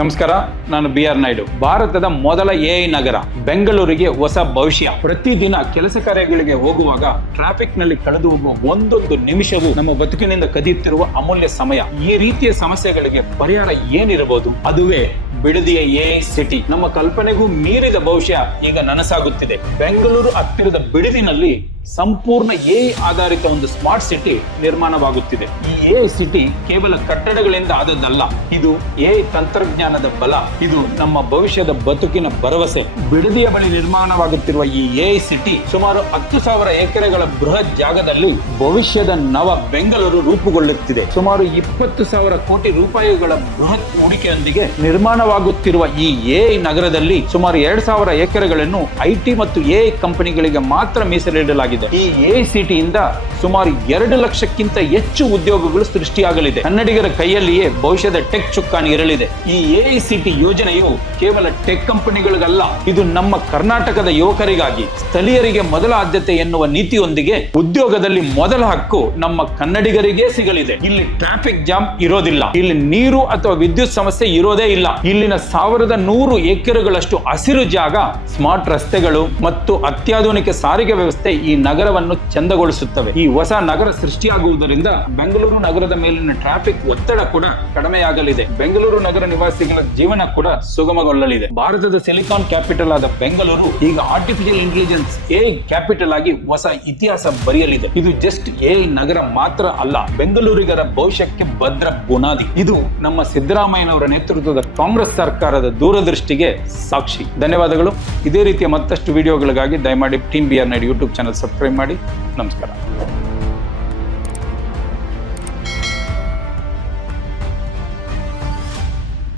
ನಮಸ್ಕಾರ, ನಾನು BR ನಾಯ್ಡು. ಭಾರತದ ಮೊದಲ AI ನಗರ ಬೆಂಗಳೂರಿಗೆ ಹೊಸ ಭವಿಷ್ಯ. ಪ್ರತಿದಿನ ಕೆಲಸ ಕಾರ್ಯಗಳಿಗೆ ಹೋಗುವಾಗ ಟ್ರಾಫಿಕ್ ನಲ್ಲಿ ಕಳೆದು ಹೋಗುವ ಒಂದೊಂದು ನಿಮಿಷವೂ ನಮ್ಮ ಬದುಕಿನಿಂದ ಕದಿಯುತ್ತಿರುವ ಅಮೂಲ್ಯ ಸಮಯ. ಈ ರೀತಿಯ ಸಮಸ್ಯೆಗಳಿಗೆ ಪರಿಹಾರ ಏನಿರಬಹುದು? ಅದುವೇ ಬಿಡದಿಯ AI ಸಿಟಿ. ನಮ್ಮ ಕಲ್ಪನೆಗೂ ಮೀರಿದ ಭವಿಷ್ಯ ಈಗ ನನಸಾಗುತ್ತಿದೆ. ಬೆಂಗಳೂರು ಹತ್ತಿರದ ಬಿಡದಿನಲ್ಲಿ ಸಂಪೂರ್ಣ AI ಆಧಾರಿತ ಒಂದು ಸ್ಮಾರ್ಟ್ ಸಿಟಿ ನಿರ್ಮಾಣವಾಗುತ್ತಿದೆ. ಈ AI ಸಿಟಿ ಕೇವಲ ಕಟ್ಟಡಗಳಿಂದ ಆದದ್ದಲ್ಲ, ಇದು AI ತಂತ್ರಜ್ಞಾನದ ಬಲ. ಇದು ನಮ್ಮ ಭವಿಷ್ಯದ ಬದುಕಿನ ಭರವಸೆ. ಬಿಡದಿಯ ಬಳಿ ನಿರ್ಮಾಣವಾಗುತ್ತಿರುವ ಈ AI ಸಿಟಿ ಸುಮಾರು 10,000 ಎಕರೆಗಳ ಬೃಹತ್ ಜಾಗದಲ್ಲಿ ಭವಿಷ್ಯದ ನವ ಬೆಂಗಳೂರು ರೂಪುಗೊಳ್ಳುತ್ತಿದೆ. ಸುಮಾರು 20,000 ಕೋಟಿ ರೂಪಾಯಿಗಳ ಬೃಹತ್ ಹೂಡಿಕೆಯೊಂದಿಗೆ ನಿರ್ಮಾಣವಾಗುತ್ತಿರುವ ಈ AI ನಗರದಲ್ಲಿ ಸುಮಾರು 2,000 ಎಕರೆಗಳನ್ನು IT ಮತ್ತು AI ಕಂಪನಿಗಳಿಗೆ ಮಾತ್ರ ಮೀಸಲಿಡಲಾಗಿದೆ. ಈ AI ಸಿಟಿಯಿಂದ ಸುಮಾರು 2 ಲಕ್ಷಕ್ಕಿಂತ ಹೆಚ್ಚು ಉದ್ಯೋಗಗಳು ಸೃಷ್ಟಿಯಾಗಲಿದೆ. ಕನ್ನಡಿಗರ ಕೈಯಲ್ಲಿಯೇ ಭವಿಷ್ಯದ ಟೆಕ್ ಚುಕ್ಕಾಣಿ ಇರಲಿದೆ. ಈ AI ಸಿಟಿ ಯೋಜನೆಯು ಕೇವಲ ಟೆಕ್ ಕಂಪನಿಗಳಿಗಲ್ಲ, ಇದು ನಮ್ಮ ಕರ್ನಾಟಕದ ಯುವಕರಿಗಾಗಿ, ಸ್ಥಳೀಯರಿಗೆ ಮೊದಲ ಆದ್ಯತೆ ಎನ್ನುವ ನೀತಿಯೊಂದಿಗೆ ಉದ್ಯೋಗದಲ್ಲಿ ಮೊದಲ ಹಕ್ಕು ನಮ್ಮ ಕನ್ನಡಿಗರಿಗೆ ಸಿಗಲಿದೆ. ಇಲ್ಲಿ ಟ್ರಾಫಿಕ್ ಜಾಮ್ ಇರೋದಿಲ್ಲ, ಇಲ್ಲಿ ನೀರು ಅಥವಾ ವಿದ್ಯುತ್ ಸಮಸ್ಯೆ ಇರೋದೇ ಇಲ್ಲ. ಇಲ್ಲಿನ 1,100 ಎಕರೆಗಳಷ್ಟು ಹಸಿರು ಜಾಗ, ಸ್ಮಾರ್ಟ್ ರಸ್ತೆಗಳು ಮತ್ತು ಅತ್ಯಾಧುನಿಕ ಸಾರಿಗೆ ವ್ಯವಸ್ಥೆ ಈ ನಗರವನ್ನು ಚಂದಗೊಳಿಸುತ್ತವೆ. ಈ ಹೊಸ ನಗರ ಸೃಷ್ಟಿಯಾಗುವುದರಿಂದ ಬೆಂಗಳೂರು ನಗರದ ಮೇಲಿನ ಟ್ರಾಫಿಕ್ ಒತ್ತಡ ಕೂಡ ಕಡಿಮೆಯಾಗಲಿದೆ. ಬೆಂಗಳೂರು ನಗರ ನಿವಾಸಿಗಳ ಜೀವನ ಕೂಡ ಸುಗಮಗೊಳ್ಳಲಿದೆ. ಭಾರತದ ಸಿಲಿಕಾನ್ ಕ್ಯಾಪಿಟಲ್ ಆದ ಬೆಂಗಳೂರು ಈಗ ಆರ್ಟಿಫಿಷಿಯಲ್ ಇಂಟೆಲಿಜೆನ್ಸ್ AI ಕ್ಯಾಪಿಟಲ್ ಆಗಿ ಹೊಸ ಇತಿಹಾಸ ಬರೆಯಲಿದೆ. ಇದು ಜಸ್ಟ್ AI ನಗರ ಮಾತ್ರ ಅಲ್ಲ, ಬೆಂಗಳೂರಿಗರ ಭವಿಷ್ಯಕ್ಕೆ ಭದ್ರ ಬುನಾದಿ. ಇದು ನಮ್ಮ ಸಿದ್ದರಾಮಯ್ಯನವರ ನೇತೃತ್ವದ ಕಾಂಗ್ರೆಸ್ ಸರ್ಕಾರದ ದೂರದೃಷ್ಟಿಗೆ ಸಾಕ್ಷಿ. ಧನ್ಯವಾದಗಳು. ಇದೇ ರೀತಿಯ ಮತ್ತಷ್ಟು ವಿಡಿಯೋಗಳಿಗಾಗಿ ದಯಮಾಡಿ team BR Naidu YouTube channel subscribe ಮಾಡಿ. ನಮಸ್ಕಾರ.